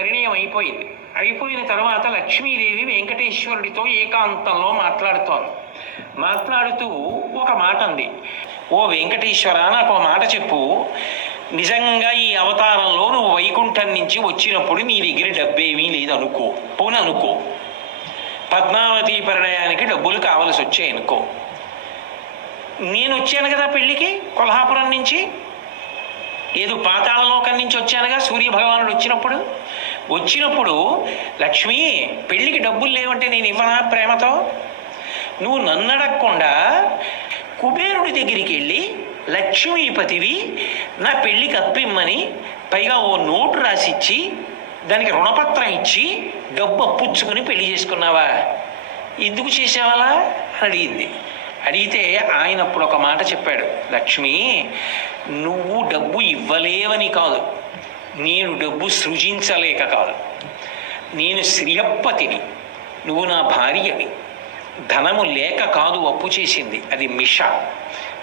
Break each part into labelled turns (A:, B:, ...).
A: పరిణయం అయిపోయింది అయిపోయిన తర్వాత లక్ష్మీదేవి వెంకటేశ్వరుడితో ఏకాంతంలో మాట్లాడుతోంది. మాట్లాడుతూ ఒక మాట అంది ఓ వెంకటేశ్వర నాకు ఒక మాట చెప్పు. నిజంగా ఈ అవతారంలో నువ్వు వైకుంఠం నుంచి వచ్చినప్పుడు నీ దగ్గర డబ్బేమీ లేదు అనుకో అనుకో. పద్మావతి పరిణయానికి డబ్బులు కావలసి వచ్చాయి అనుకో. నేను వచ్చాను కదా పెళ్ళికి? కొల్హాపురం నుంచి? ఏదో పాతాళలోకం నుంచి వచ్చానుగా సూర్య భగవానుడు వచ్చినప్పుడు? వచ్చినప్పుడు లక్ష్మి పెళ్ళికి డబ్బులు లేవంటే నేను ఇవ్వనా ప్రేమతో? నువ్వు నన్ను కుబేరుడి దగ్గరికి వెళ్ళి లక్ష్మీపతివి నా పెళ్ళికి అప్పిమ్మని పైగా ఓ నోటు రాసిచ్చి దానికి రుణపత్రం ఇచ్చి డబ్బు అప్పుచ్చుకుని పెళ్ళి చేసుకున్నావా? ఎందుకు చేసావాలా అని అడిగింది. అడిగితే ఆయన అప్పుడు ఒక మాట చెప్పాడు. లక్ష్మి నువ్వు డబ్బు ఇవ్వలేవని కాదు. నేను డబ్బు సృజించలేక కాదు. నేను శ్రీయప్పతిని నువ్వు నా భార్యని ధనము లేక కాదు అప్పు చేసింది. అది మిష.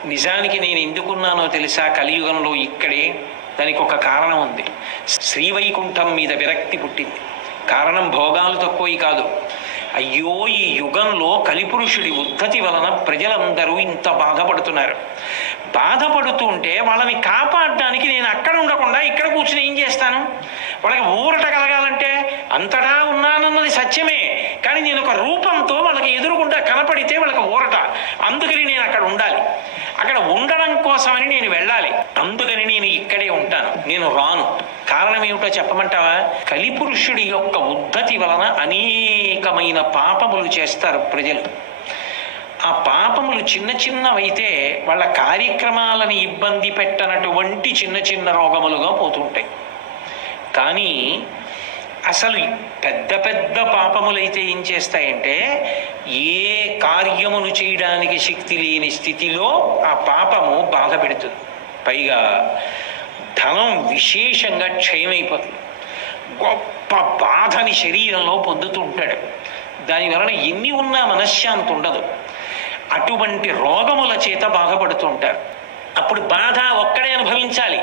A: నిజానికి నేను ఎందుకున్నానో తెలుసా? కలియుగంలో ఇక్కడే దానికి ఒక కారణం ఉంది. శ్రీవైకుంఠం మీద విరక్తి పుట్టింది. కారణం భోగాలు తక్కువవి కాదు. అయ్యో ఈ యుగంలో కలిపురుషుడి ఉద్ధతి వలన ప్రజలందరూ ఇంత బాధపడుతున్నారు. బాధపడుతుంటే వాళ్ళని కాపాడడానికి నేను అక్కడ ఉండకుండా ఇక్కడ కూర్చుని ఏం చేస్తాను? వాళ్ళకి ఊరట కలగాలంటే అంతటా ఉన్నానన్నది సత్యమే. కానీ నేను ఒక రూపంతో వాళ్ళకి ఎదురుగుండా కనపడితే వాళ్ళకి ఊరట. అందుకని నేను అక్కడ ఉండాలి. అక్కడ ఉండడం కోసమని నేను వెళ్ళాలి. అందుకని నేను ఇక్కడే ఉంటాను. నేను రాను. కారణం ఏమిటో చెప్పమంటావా? కలిపురుషుడి యొక్క ఉద్ధతి వలన అనేకమైన పాపములు చేస్తారు ప్రజలు. ఆ పాపములు చిన్న చిన్నవైతే వాళ్ళ కార్యక్రమాలను ఇబ్బంది పెట్టనటువంటి చిన్న చిన్న రోగములుగా పోతుంటాయి. కానీ అసలు పెద్ద పెద్ద పాపములైతే ఏం చేస్తాయంటే ఏ కార్యమును చేయడానికి శక్తి లేని స్థితిలో ఆ పాపము బాధ పెడుతుంది. పైగా ధనం విశేషంగా క్షయమైపోతుంది. గొప్ప బాధని శరీరంలో పొందుతుంటాడు దానివలన దాని వలన ఎన్ని ఉన్నా మనశ్శాంతి ఉండదు. అటువంటి రోగముల చేత బాధపడుతూ ఉంటారు. అప్పుడు బాధ ఒక్కడే అనుభవించాలి.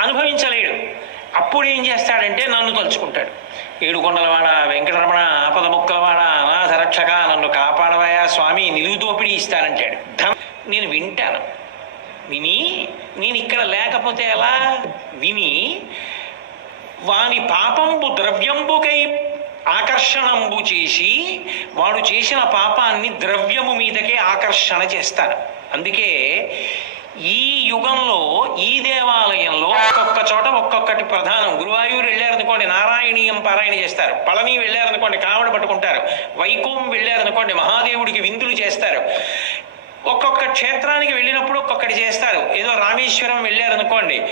A: అనుభవించలేడు. అప్పుడు ఏం చేస్తాడంటే నన్ను తలుచుకుంటాడు. ఏడుకొండలవాడ వెంకటరమణ ఆపద ముక్కలవాడ అనాథ రక్షక నన్ను కాపాడవయా స్వామి నిలువు దోపిడీ ఇస్తానంటాడు. నేను వింటాను. విని నేను ఇక్కడ లేకపోతే ఎలా? విని వాని పాపంబు ద్రవ్యంబుకై ఆకర్షణంబు చేసి వాడు చేసిన పాపాన్ని ద్రవ్యము మీదకే ఆకర్షణ చేస్తాను అందుకే ఈ యుగంలో ఈ దేవాలయంలో ఒక్కొక్క చోట ఒక్కొక్కటి ప్రధానం. గురువాయూరు వెళ్ళారనుకోండి నారాయణీయం పారాయణ చేస్తారు. పళని వెళ్ళారనుకోండి కావడ పట్టుకుంటారు. వైకోం వెళ్ళారనుకోండి మహాదేవుడికి విందులు చేస్తారు. ఒక్కొక్క క్షేత్రానికి వెళ్ళినప్పుడు ఒక్కొక్కటి చేస్తారు. ఏదో రామేశ్వరం వెళ్ళారనుకోండి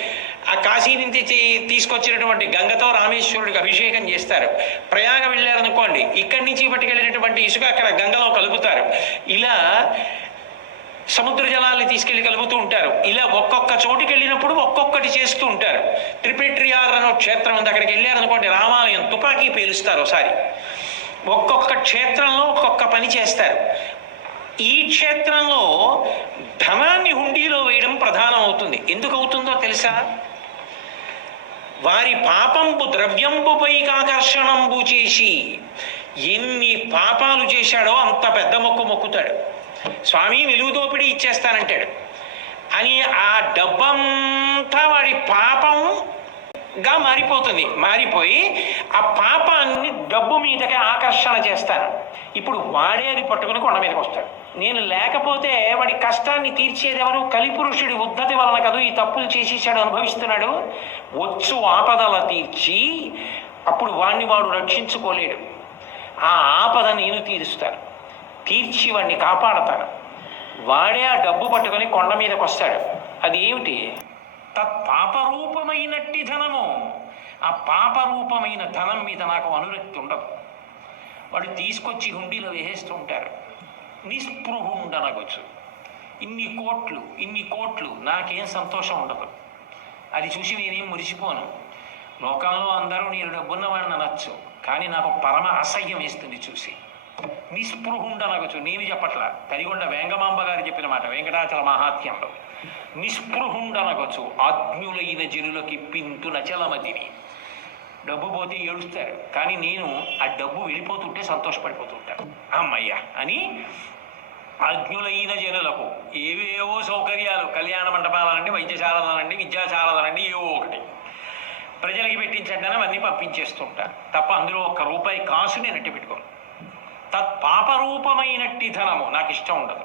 A: ఆ కాశీ నుంచి తీ- తీసుకొచ్చినటువంటి గంగతో రామేశ్వరుడికి అభిషేకం చేస్తారు. ప్రయాగ వెళ్ళారనుకోండి ఇక్కడి నుంచి పట్టుకెళ్ళినటువంటి ఇసుక అక్కడ గంగలో కలుపుతారు. ఇలా సముద్ర జలాల్ని తీసుకెళ్ళి కలుపుతూ ఉంటారు. ఇలా ఒక్కొక్క చోటుకి వెళ్ళినప్పుడు ఒక్కొక్కటి చేస్తూ ఉంటారు. త్రిపేట్రియార్ అనే క్షేత్రం ఉంది అక్కడికి వెళ్ళారనుకోండి రామాలయం తుపాకీ పేలుస్తారు ఒకసారి. ఒక్కొక్క క్షేత్రంలో ఒక్కొక్క పని చేస్తారు. ఈ క్షేత్రంలో ధనాన్ని హుండీలో వేయడం ప్రధానం అవుతుంది. ఎందుకు అవుతుందో తెలుసా? వారి పాపంబు ద్రవ్యంబుపై ఆకర్షణంబు చేసి ఎన్ని పాపాలు చేశాడో అంత పెద్ద మొక్కు మొక్కుతాడు. స్వామి నిలువు దోపిడీ ఇచ్చేస్తానంటాడు. అని ఆ డబ్బంతా వాడి పాపం గా మారిపోతుంది. మారిపోయి ఆ పాపాన్ని డబ్బు మీదకి ఆకర్షణ చేస్తాను. ఇప్పుడు వాడే అది పట్టుకుని కొండ మీదకి వస్తాడు. నేను లేకపోతే వాడి కష్టాన్ని తీర్చేది ఎవరు కలిపురుషుడి ఉద్ధతి వలన కదూ ఈ తప్పులు చేసేసాడు అనుభవిస్తున్నాడు. వచ్చు ఆపదల తీర్చి అప్పుడు వాణ్ణి వాడు రక్షించుకోలేడు. ఆ ఆపద నేను తీరుస్తాను. తీర్చి వాడిని కాపాడతాను. వాడే ఆ డబ్బు పట్టుకొని కొండ మీదకి వస్తాడు. అది ఏమిటి? తత్పాపరూపమైనట్టి ధనము. ఆ పాపరూపమైన ధనం మీద నాకు అనురక్తి ఉండదు. వాడు తీసుకొచ్చి హుండీలో వేసేస్తూ ఉంటారు నిస్పృహుండనగొచ్చు. ఇన్ని కోట్లు ఇన్ని కోట్లు నాకేం సంతోషం ఉండదు. అది చూసి నేనేం మురిసిపోను. లోకంలో అందరూ నేను డబ్బున్నవాడిని అనొచ్చు కానీ నాకు పరమ అసహ్యం వేస్తుంది చూసి. నిస్పృహుండనగొచ్చు. నేను చెప్పట్లా. తరిగొండ వేంగమాంబ గారు చెప్పిన మాట వెంకటాచల మహాత్యంలో నిస్పృహుండనగచ్చు ఆజ్ఞులైన జనులకి పింతు నచలమతిని డబ్బు పోతే ఏడుస్తారు. కానీ నేను ఆ డబ్బు వెళ్ళిపోతుంటే సంతోషపడిపోతుంటాను అమ్మయ్య అని అజ్ఞులైన జనులకు ఏవేవో సౌకర్యాలు కళ్యాణ మండపాలనండి వైద్యశాలలనండి విద్యాశాలలనండి ఏవో ఒకటి. ప్రజలకి పెట్టించండి అని అవన్నీ పంపించేస్తుంటాను తప్ప అందులో ఒక్క రూపాయి కాసు నేను అట్టి పెట్టుకోను తత్ పాపరూపమైనట్టి ధనము నాకు ఇష్టం ఉండదు.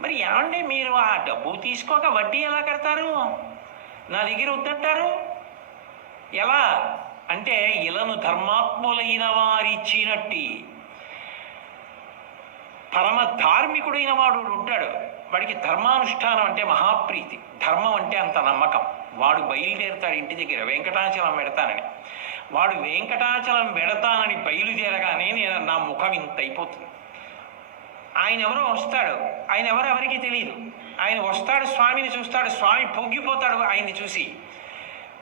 A: మరి ఏమండి మీరు ఆ డబ్బు తీసుకోక వడ్డీ ఎలా కడతారు? నా దగ్గర వద్దంటారు? ఎలా? అంటే ఇలను ధర్మాత్ములైన వారిచ్చినట్టి పరమ ధార్మికుడైన వాడు ఉంటాడు. వాడికి ధర్మానుష్ఠానం అంటే మహాప్రీతి. ధర్మం అంటే అంత నమ్మకం. వాడు బయలుదేరుతాడు ఇంటి దగ్గర. వెంకటాచలం పెడతానని. వాడు వెంకటాచలం పెడతానని బయలుదేరగానే నేను నా ముఖం ఇంత అయిపోతుంది. ఆయన ఎవరో వస్తాడు. ఆయన ఎవరెవరికి తెలియదు. ఆయన వస్తాడు స్వామిని చూస్తాడు స్వామి పొంగిపోతాడు ఆయన్ని చూసి.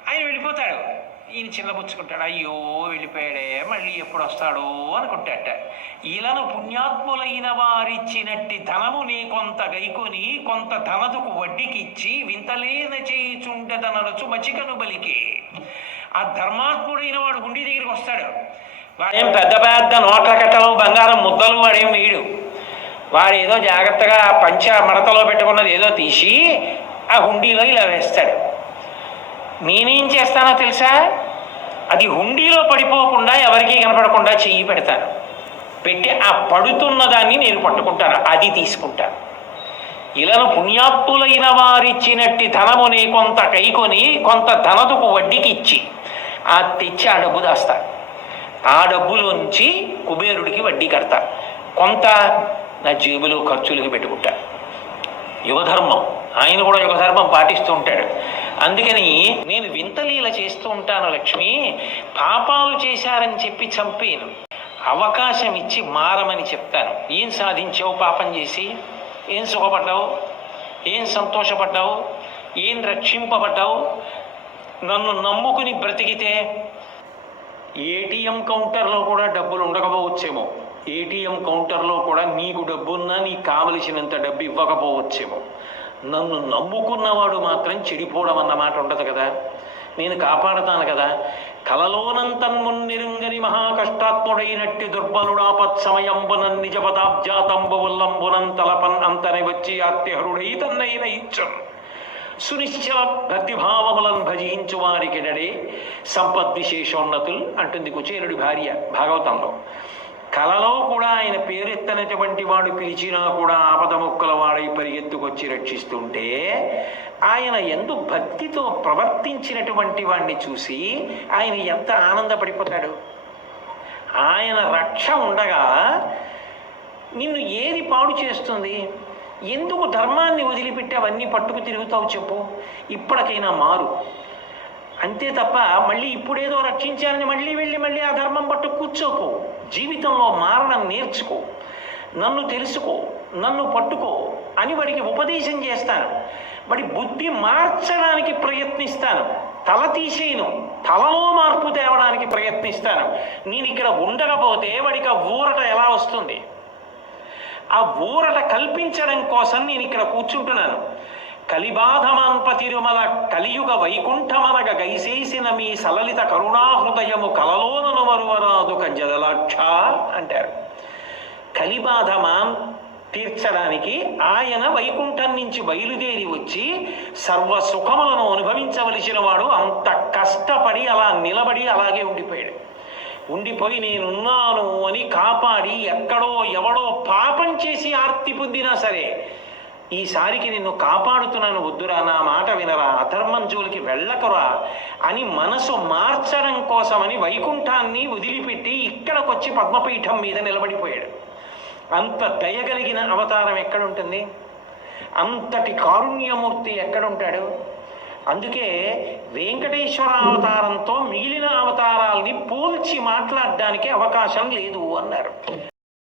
A: ఆయన వెళ్ళిపోతాడు. ఈయన చిన్నపుచ్చుకుంటాడు అయ్యో వెళ్ళిపోయాడే మళ్ళీ ఎప్పుడు వస్తాడో అనుకుంటాట ఇలాను పుణ్యాత్ములైన వారిచ్చినట్టి ధనము నీ కొంత గైకొని కొంత ధనదుకు వడ్డీకి ఇచ్చి వింతలేన చేయుచుండదనరచు మచికను బలికే. ఆ ధర్మాత్ముడైన వాడు గుండి దగ్గరికి వస్తాడు. వాడేం పెద్ద పెద్ద నోట్ల కట్టలు బంగారం ముద్దలు వాడేం వేయడు వాడు ఏదో జాగ్రత్తగా పంచ మడతలో పెట్టుకున్నది ఏదో తీసి ఆ హుండీలో ఇలా వేస్తాడు. నేనేం చేస్తానో తెలుసా? అది హుండీలో పడిపోకుండా ఎవరికీ కనపడకుండా చెయ్యి పెడతాను. పెట్టి ఆ పడుతున్న దాన్ని నేను పట్టుకుంటాను అది తీసుకుంటాను. ఇలను పుణ్యాత్తులైన వారిచ్చినట్టి ధనముని కొంత కైకొని కొంత ధనదుకు వడ్డీకి ఇచ్చి ఆ తెచ్చి ఆ డబ్బు దాస్తాను ఆ డబ్బులోంచి కుబేరుడికి వడ్డీ కడతా. కొంత నా జేబులో ఖర్చులకు పెట్టుకుంటా. యువధర్మం ఆయన కూడా యుగధర్మం పాటిస్తూ ఉంటాడు. అందుకని నేను వింతలీల చేస్తూ ఉంటాను లక్ష్మి. పాపాలు చేశారని చెప్పి చంపేను. అవకాశం ఇచ్చి మారమని చెప్తాను. ఏం సాధించావు పాపం చేసి? ఏం సుఖపడ్డావు? ఏం సంతోషపడ్డావు? ఏం రక్షింపబడ్డావు? నన్ను నమ్ముకుని బ్రతికితే ఏటీఎం కౌంటర్లో కూడా డబ్బులు ఉండకపోవచ్చేమో. ఏటీఎం కౌంటర్లో కూడా నీకు డబ్బున్నా నీకు కావలసినంత డబ్బు ఇవ్వకపోవచ్చేమో. నన్ను నమ్ముకున్నవాడు మాత్రం చెడిపోవడం అన్నమాట ఉండదు కదా. నేను కాపాడతాను కదా. కలలోనంతన్మున్నెరుంగని మహాకష్టాత్ముడైనట్టి దుర్బలుడాపత్ సమయంబున నిజ పదాబ్జాతంబుల్లంబునం తలపన్ అంతని వచ్చి అత్యహరుడై తన్నైన ఇచ్చం సునిశ్చల భక్తిభావములను భజించు సంపత్ విశేషోన్నతులు అంటుంది కుచేరుడి భార్య భాగవతంలో. కలలో కూడా ఆయన పేరెత్తనటువంటి వాడు పిలిచినా కూడా ఆపద మొక్కల వాడై పరిగెత్తుకొచ్చి రక్షిస్తుంటే ఆయన ఎందు భక్తితో ప్రవర్తించినటువంటి వాడిని చూసి ఆయన ఎంత ఆనందపడిపోతాడు. ఆయన రక్ష ఉండగా నిన్ను ఏది పాడు చేస్తుంది? ఎందుకు ధర్మాన్ని వదిలిపెట్టి అవన్నీ పట్టుకు తిరుగుతావు చెప్పు. ఇప్పటికైనా మారు. అంతే తప్ప మళ్ళీ ఇప్పుడేదో రక్షించాలని మళ్ళీ వెళ్ళి మళ్ళీ ఆ ధర్మం పట్టు కూర్చోకు. జీవితంలో మారడం నేర్చుకో. నన్ను తెలుసుకో. నన్ను పట్టుకో. అని వాడికి ఉపదేశం చేస్తాను. వాడి బుద్ధి మార్చడానికి ప్రయత్నిస్తాను. తల తీసేయను. తలలో మార్పు తేవడానికి ప్రయత్నిస్తాను. నేను ఇక్కడ ఉండకపోతే వాడికి ఆ ఊరట ఎలా వస్తుంది? ఆ ఊరట కల్పించడం కోసం నేను ఇక్కడ కూర్చుంటున్నాను. కలిబాధమాన్ప తిరుమల కలియుగ వైకుంఠమనగ గైసేసిన మీ సలలిత కరుణాహృదయము కలలోనను మరువరాదు కంజదలాక్ష అంటారు. కలిబాధమాన్ తీర్చడానికి ఆయన వైకుంఠం నుంచి బయలుదేరి వచ్చి సర్వ సుఖములను అనుభవించవలసిన వాడు అంత కష్టపడి అలా నిలబడి అలాగే ఉండిపోయాడు. ఉండిపోయి నేనున్నాను అని కాపాడి ఎక్కడో ఎవడో పాపం చేసి ఆర్తి పొందినా సరే ఈసారికి నిన్ను కాపాడుతున్నాను వద్దురా నా మాట వినరా. అధర్మం జోలికి వెళ్ళకరా అని మనసు మార్చడం కోసమని వైకుంఠాన్ని వదిలిపెట్టి ఇక్కడకొచ్చి పద్మపీఠం మీద నిలబడిపోయాడు. అంత దయగలిగిన అవతారం ఎక్కడుంటుంది? అంతటి కారుణ్యమూర్తి ఎక్కడుంటాడు? అందుకే వెంకటేశ్వర అవతారంతో మిగిలిన అవతారాల్ని పోల్చి మాట్లాడడానికి అవకాశం లేదు అన్నారు.